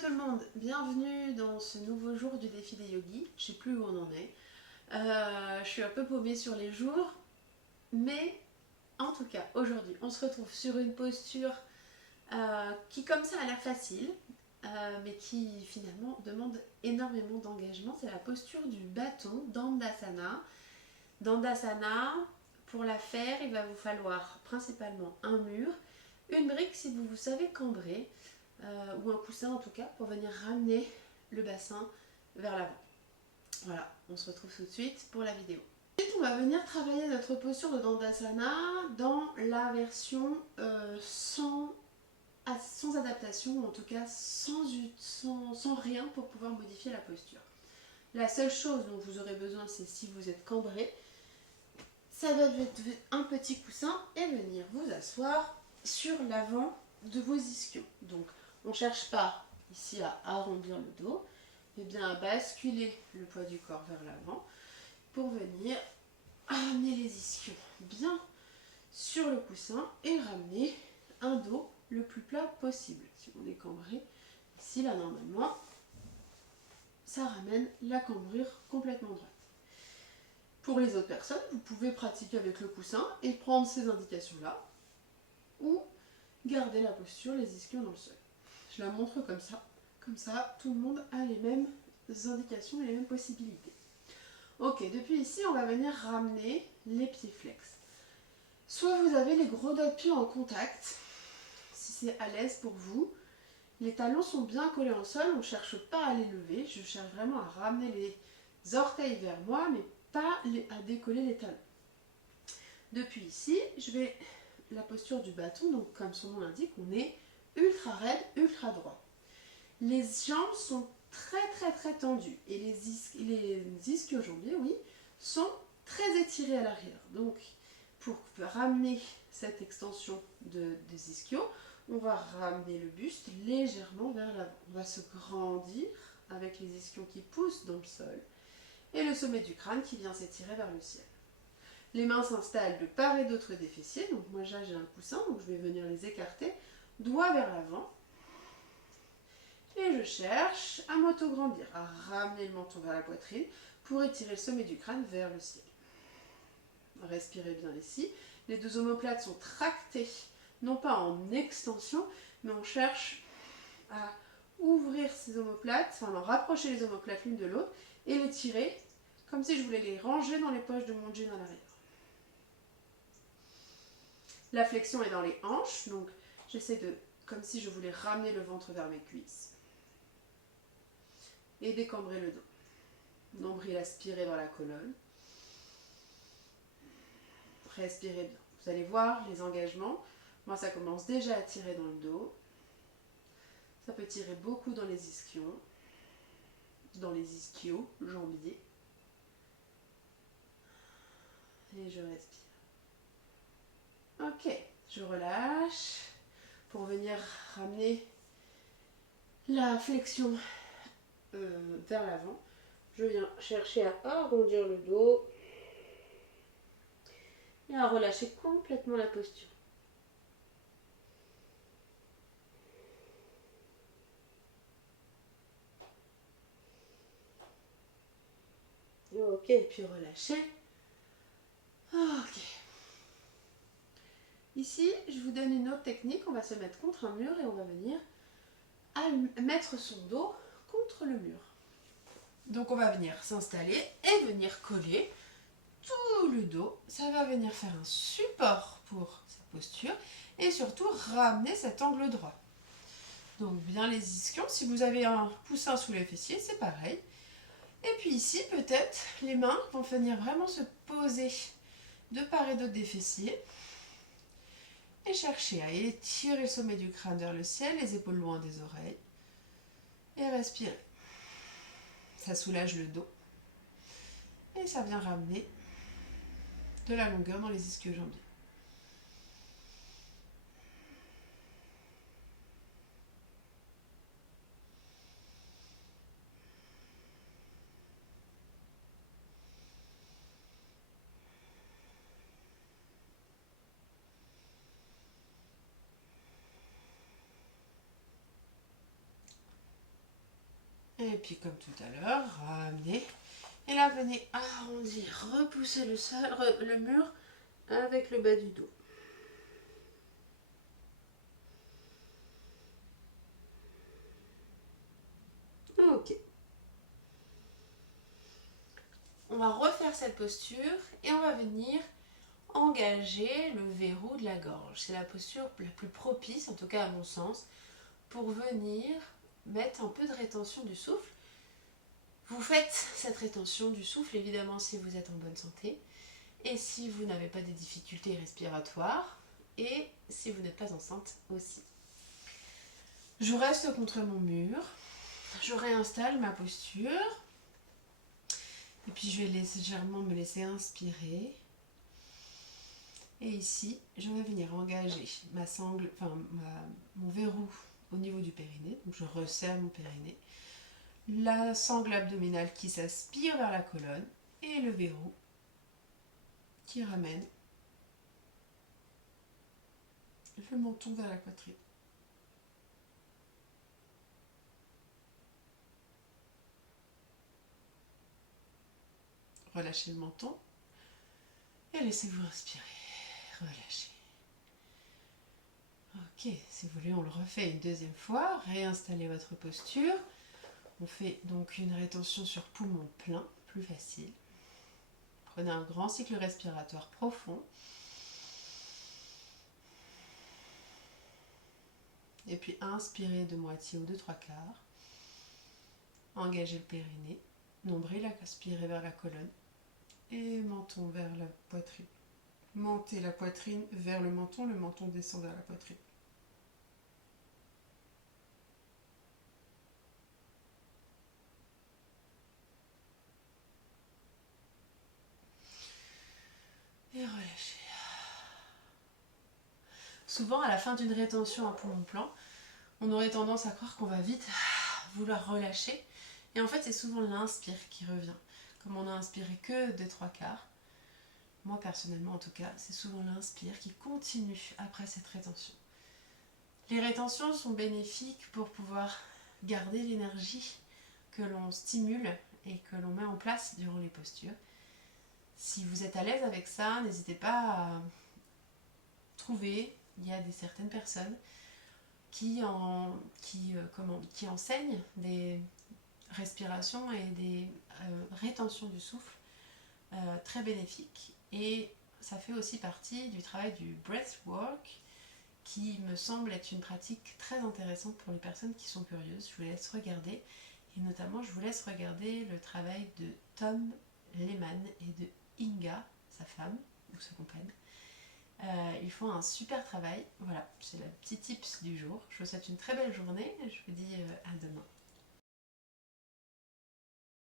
tout le monde, bienvenue dans ce nouveau jour du défi des yogis. Je sais plus où on en est. Je suis un peu paumée sur les jours, mais en tout cas aujourd'hui on se retrouve sur une posture qui comme ça a l'air facile, mais qui finalement demande énormément d'engagement. C'est la posture du bâton Dandasana. Dandasana, pour la faire, il va vous falloir principalement un mur, une brique si vous savez cambrer, ou un coussin en tout cas, pour venir ramener le bassin vers l'avant. Voilà, on se retrouve tout de suite pour la vidéo. Ensuite, on va venir travailler notre posture de Dandasana dans la version sans adaptation, ou en tout cas sans rien pour pouvoir modifier la posture. La seule chose dont vous aurez besoin, c'est si vous êtes cambré, ça va être un petit coussin et venir vous asseoir sur l'avant de vos ischions. Donc, on ne cherche pas ici à arrondir le dos, mais bien à basculer le poids du corps vers l'avant pour venir amener les ischions bien sur le coussin et ramener un dos le plus plat possible. Si on est cambré, ici là normalement, ça ramène la cambrure complètement droite. Pour les autres personnes, vous pouvez pratiquer avec le coussin et prendre ces indications-là, ou garder la posture, les ischions dans le sol. Je la montre comme ça tout le monde a les mêmes indications et les mêmes possibilités. Ok, depuis ici, on va venir ramener les pieds flex. Soit vous avez les gros doigts de pied en contact, si c'est à l'aise pour vous. Les talons sont bien collés en sol, on ne cherche pas à les lever, je cherche vraiment à ramener les orteils vers moi, mais pas à décoller les talons. Depuis ici, je vais la posture du bâton, donc comme son nom l'indique, on est ultra raide, ultra droit. Les jambes sont très tendues et les ischio-jambiers, oui, sont très étirés à l'arrière. Donc, pour ramener cette extension des ischios, on va ramener le buste légèrement vers l'avant. On va se grandir avec les ischions qui poussent dans le sol et le sommet du crâne qui vient s'étirer vers le ciel. Les mains s'installent de part et d'autre des fessiers. Donc moi j'ai un coussin, donc je vais venir les écarter, doigts vers l'avant. Et je cherche à m'auto-grandir, à ramener le menton vers la poitrine pour étirer le sommet du crâne vers le ciel. Respirez bien ici. Les deux omoplates sont tractées, non pas en extension, mais on cherche à ouvrir ces omoplates, enfin rapprocher les omoplates l'une de l'autre et les tirer comme si je voulais les ranger dans les poches de mon jean à l'arrière. La flexion est dans les hanches, donc j'essaie comme si je voulais ramener le ventre vers mes cuisses. Et décambrer le dos. Nombril aspiré dans la colonne. Respirez bien. Vous allez voir les engagements. Moi, ça commence déjà à tirer dans le dos. Ça peut tirer beaucoup dans les ischions, dans les ischios, jambiers. Et je respire. Ok, je relâche pour venir ramener la flexion vers l'avant. Je viens chercher à arrondir le dos et à relâcher complètement la posture. Ok, puis relâcher. Ok. Ici, je vous donne une autre technique. On va se mettre contre un mur et on va venir mettre son dos contre le mur. Donc on va venir s'installer et venir coller tout le dos. Ça va venir faire un support pour sa posture et surtout ramener cet angle droit. Donc bien les ischions. Si vous avez un coussin sous les fessiers, c'est pareil. Et puis ici, peut-être, les mains vont venir vraiment se poser de part et d'autre des fessiers. Et chercher à étirer le sommet du crâne vers le ciel, les épaules loin des oreilles. Et respirer. Ça soulage le dos. Et ça vient ramener de la longueur dans les ischio-jambiers. Et puis comme tout à l'heure, ramenez. Et là, venez arrondir, repousser le sol, le mur avec le bas du dos. Ok. On va refaire cette posture et on va venir engager le verrou de la gorge. C'est la posture la plus propice, en tout cas à mon sens, pour venir mettre un peu de rétention du souffle. Vous faites cette rétention du souffle évidemment si vous êtes en bonne santé et si vous n'avez pas des difficultés respiratoires et si vous n'êtes pas enceinte aussi. Je reste contre mon mur, je réinstalle ma posture et puis je vais légèrement me laisser inspirer. Et ici, je vais venir engager mon verrou au niveau du périnée. Donc je resserre mon périnée. La sangle abdominale qui s'aspire vers la colonne et le verrou qui ramène le menton vers la poitrine. Relâchez le menton et laissez-vous respirer. Relâchez. Ok, si vous voulez, on le refait une deuxième fois. Réinstallez votre posture. On fait donc une rétention sur poumon plein, plus facile. Prenez un grand cycle respiratoire profond. Et puis inspirez de moitié ou de trois quarts. Engagez le périnée. Nombril aspirez vers la colonne. Et menton vers la poitrine. Montez la poitrine vers le menton descend vers la poitrine. Et relâchez. Souvent, à la fin d'une rétention à poumon plein, on aurait tendance à croire qu'on va vite vouloir relâcher. Et en fait, c'est souvent l'inspire qui revient. Comme on n'a inspiré que des trois quarts, moi personnellement en tout cas, c'est souvent l'inspire qui continue après cette rétention. Les rétentions sont bénéfiques pour pouvoir garder l'énergie que l'on stimule et que l'on met en place durant les postures. Si vous êtes à l'aise avec ça, n'hésitez pas à trouver. Il y a certaines personnes qui enseignent des respirations et des rétentions du souffle très bénéfiques. Et ça fait aussi partie du travail du breathwork, qui me semble être une pratique très intéressante pour les personnes qui sont curieuses. Je vous laisse regarder, et notamment je vous laisse regarder le travail de Tom Lehman et de Inga, sa femme ou sa compagne. Ils font un super travail. Voilà, c'est le petit tips du jour. Je vous souhaite une très belle journée et je vous dis à demain.